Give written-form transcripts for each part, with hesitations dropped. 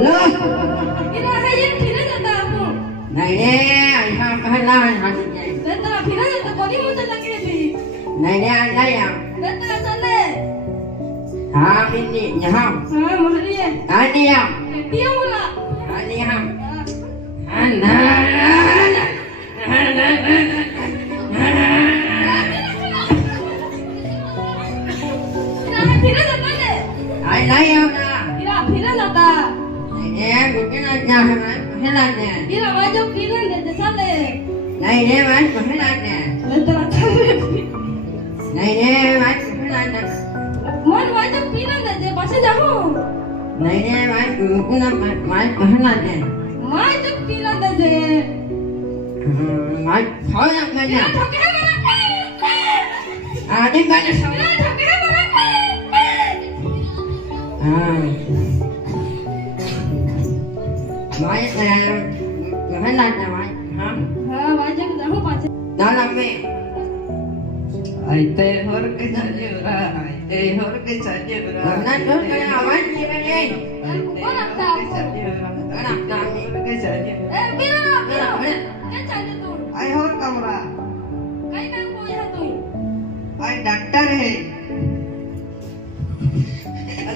बोलो इला हे फिरत होता आपण नाही रे आयहा कहला हाती तर फिरत होता कोणी म्हणत लागली ती नाही रे आला या तर चालले हा मिनी यहाँ हां महली आहे आनी या ती मुला आनी हम फिरत होता ले आई नाही होता इला फिरत होता नाही रे गुटेला जा कहला ने इला वाजो फिरत देते चालले नाही रे वाज कहला ने तर चालले नाही रे वाज कहला ने मन वाजो फिरत देते बस जाऊ नहीं रे मैं कुना मैं कहना दे मैं जब फिरत देते मैं खाया मजा ठोके आदि मैंने सब ठोके हां मैं कहना दे मैं हां हां वाजो जाऊ पाछे दाना में आयते होर के चालेरा आयते होर के चालेरा ना तो क्या आवाज नहीं बने कोण आता ना होर के चालेरा ए बिरा बिरा काय चालले तू आय होर कमरा काय काम कोण आहे तू आय डॉक्टर है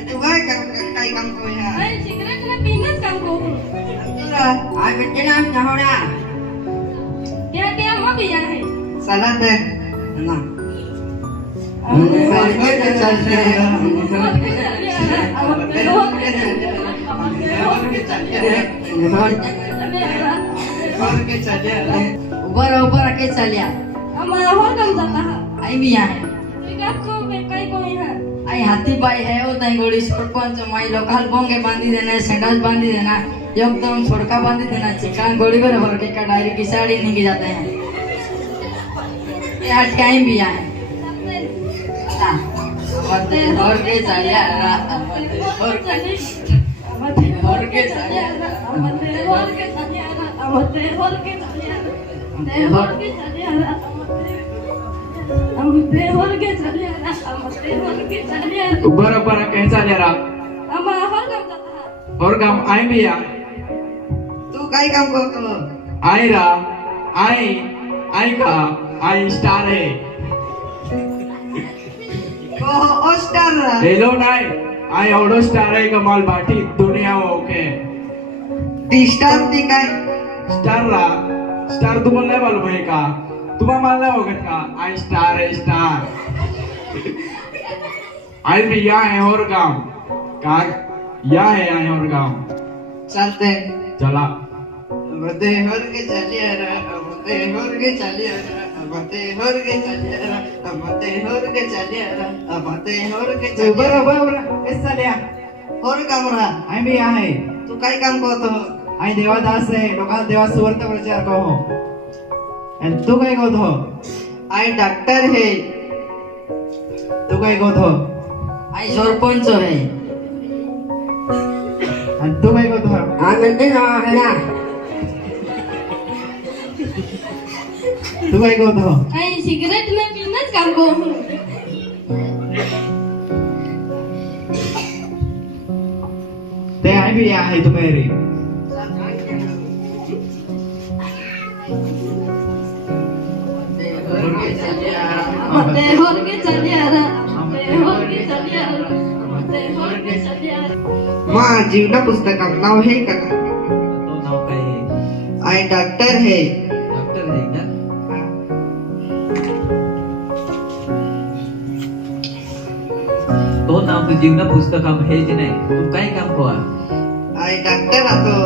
तू काय काम को है अरे सिगरेट ने पीनच काम को तुला आज बेटे नाम नहोड़ा क्या क्या मग या है सलाद दे ना होर के चालेरा होर के चालेरा ऊपर ऊपर के चलिया हमारा हो काम जाता है आई भी यहाँ है ठीक है को काय कोई है आई हाथी पाई है वो तई गोड़ी सरपंच माई लोकल बोंगे बांधी देना सेंडल बांधी देना एकदम छोड़का बांधी देना चिकन गोड़ी पर भर के कड़ाई की साड़ी निकल जाते हैं ये हट कहीं भी आए मते और के चलिया और के चलिया ऊपर ऊपर कहीं चालेरा और काम आई भी या तू काय काम करतो आई रा आई आई का आई स्टार है को ओस्टर हेलो नाही आई एवढो स्टार आहे कमाल बाटी दुनिया ओके डिस्टर्ब ती काय स्टार रा स्टार तुम्हाला नाही मालूम आहे का तुम्हाला मला नाही ओळखत का आई स्टार है स्टार आई भी या है और काम का या है आई और काम चालते चला मते होर के चालेरा मते होर के चालेरा मते होर के चालेरा मते होर के चालेरा मते होर के चालेरा बरोबर एस चालया होर कमरा आई भी या है तू काय काम करतो आई देवादास है लोकांना देवा सुवर्त प्रचार कहो आणि तू काय करतो आई डॉक्टर है तू काय करतो आई सरपंच है आणि तू काय करतो आ बेटे ना है ना तू काय करतो आई सिगरेट में पीनच काम को ते आई भी आहे तू मेरी मते होर के चलिया मा जीवना पुस्तकात नाव है का तो नाव काय आहे आई डॉक्टर है डॉक्टर आहे का तो नाव तू जीवन पुस्तकाम हेच नाही तू काय काम कोआ आई डॉक्टर आतो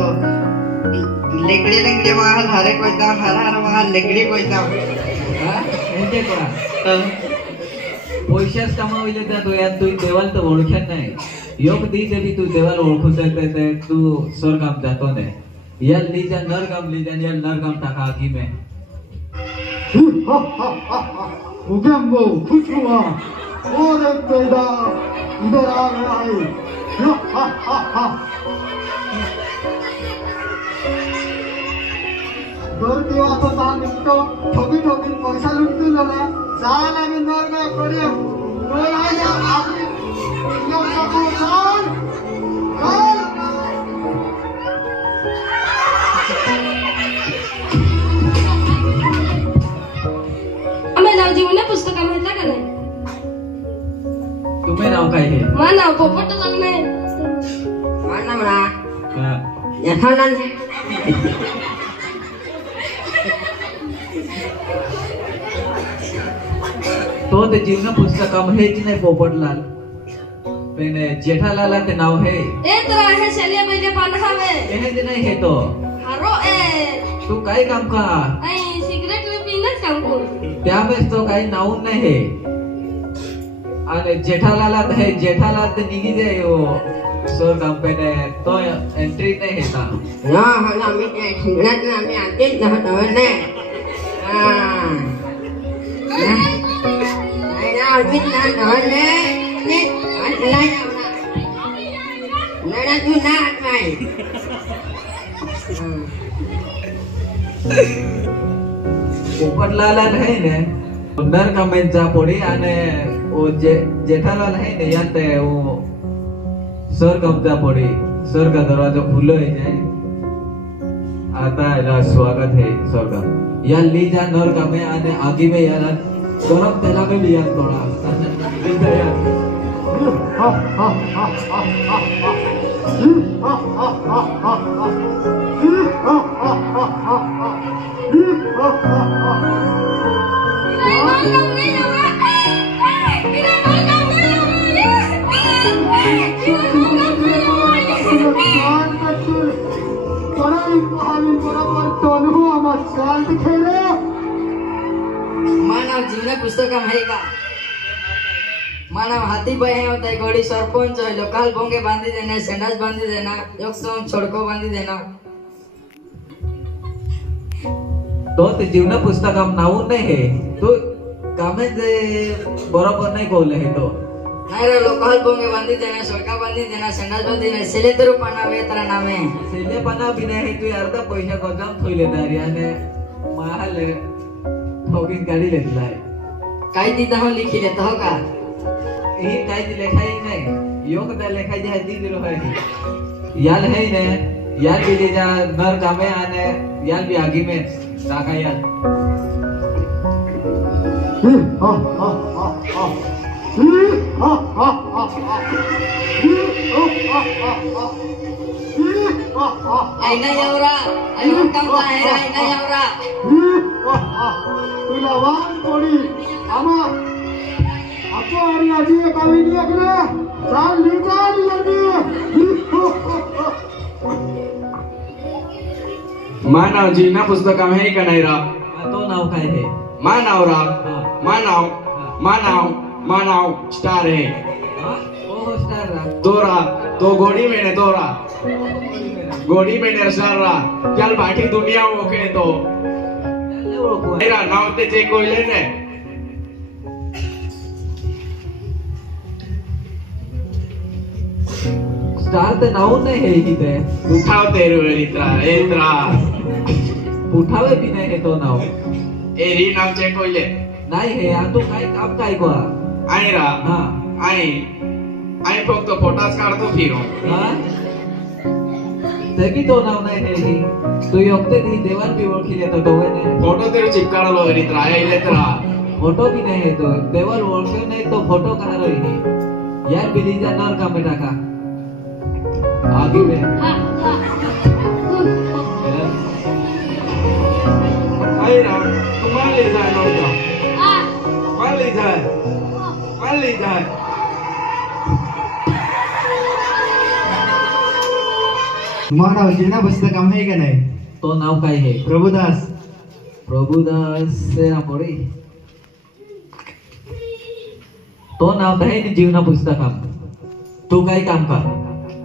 लेकडे लेकडे महाल हरे कोयता हर हर महाल लेकडे कोयता हेचे कोआ पैशाच कमाविले त्या तो यात तू देवाला तर ओळखत नाही योग दी देवी तू देवाला ओळखू शकते तू स्वर्गाम जातो नाही या लीजा नरगाम लीजा या नरगाम टाका की में उगम्बो खुश हुआ और पैदा इधर आ रहा है दर देवाचा दान निघतो ठोकी ठोकी पैसा लुटतो झाला चाल आम्ही नरग करूया आपली चाल चाल mana popot lang na. Mana mana? हा. Ya kanan है. तो ते जीवन पुस्तकम हेच नाही पोपटलाल पण जेठालाला ते नाव है Etra he selia bede panhawe. हे जे नाही हे तो Haro तू काय काम का ai cigarette le pinas kamko. त्यावेळेस तो काही नाव नाही हे आणि जेठालाला हे जेठाला ते निघी दे यो सर कंपनी तो एंट्री नाही हे का Ya, hana mi singlet na mi adik dah tahu ne. Ah. Nah, mi na tahu ne. Ni, ada ya na. Na tu na mai. पोपटलाला नाही ने नर कमेंटचा पोडी आणि ओ जेठालाल है ने यात ओ सर कमचा पोडी सर का दरवाजा खुलो है जाए आता याला स्वागत है सर का या ली जा नर कमे आणि आगे में याला गरम तेला में लिया थोड़ा इधर यार मानव जीवन पुस्तकम है का मानव हाथी बहे होता है घोड़ी सरपंच है लोकल बोंगे बांधी देना संडास बांधी देना एकदम छोड़को बांधी देना तो ते जीवन पुस्तकम नाव नाही हे तो कामे जे बरोबर नाही बोलले हे तो नहीं रे लोकल बोंगे बांधी देना छोड़का बांधी देना संडास बांधी देना सिले तो रूपाना वे तेरा नाम है सेले पना बिना हे तू अर्धा पैसा गजाम थोइले दारी आणि महाल ठोकीन गाडी लेतलाय काही ती दहन लिखी लेता हो का ही काय ती लेखाई नाही योग त्या लेखाई जे दी दिलो आहे याल है ने याल भी जा नर कामे आने याल भी आगी में काका याल आईना यावरा आई काम का है आईना यावरा तुला वान कोणी आमा आपो आणि आजी काविनी अकरा चाल निकाल लगी मानव जीवना पुस्तकम है का नाही रा तो नाव काय हे मानव रा मानव मानव मानव स्टार है ओ स्टार रा तोरा तो गोडी मेने तोरा गोडी मेने स्टार रा चल बाकी दुनिया ओके तो त्याला ओळखू मेरा नाव ते चेक होइले ने स्टार ते नाव नाही हे इथे उठाव तेरे इत्रा एत्रा उठावे बी नाही हे तो नाव ए री नाव चेक होइले नाही हे आ तू काय काम काय करा आई रा हा आई फक्त फोटोज काढतो फिरो हा ते बी तो नाव नाही हे ही तू योगते ती देवाल बी ओळखी येतो तो ने फोटो तेरे चिपकाडलो इत्रा आईले तरा फोटो भी नहीं है तो देवल ओळखे नाही तो फोटो कहा रही यार बिलीजा नर का में टाका आगे में आई रा तुम्हाला ले जाय नव्हता मला ले जाय मानव जीवना पुस्तकम है का नाही तो नाव काय है प्रभुदास प्रभुदास से ना पड़ी तो नाव है जीवना पुस्तकम तू काय काम कर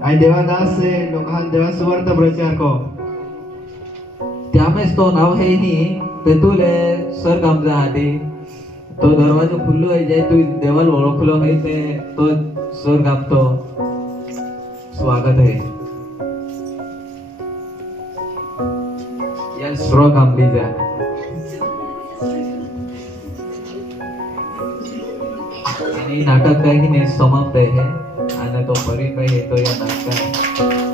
आई देवादास से लोकांना देवा सुवार्थ प्रचार को त्यामेच तो नाव है ही ते तुले सर काम जाती तो दरवाजा खुल्लो है जाए तू देवल ओळखलो है ते तो सर काम तो स्वागत है यार स्ट्रॉ काम लीजा आणि नाटक काही नाही समाप्त आहे आणि तो परी काही येतो या नाटकात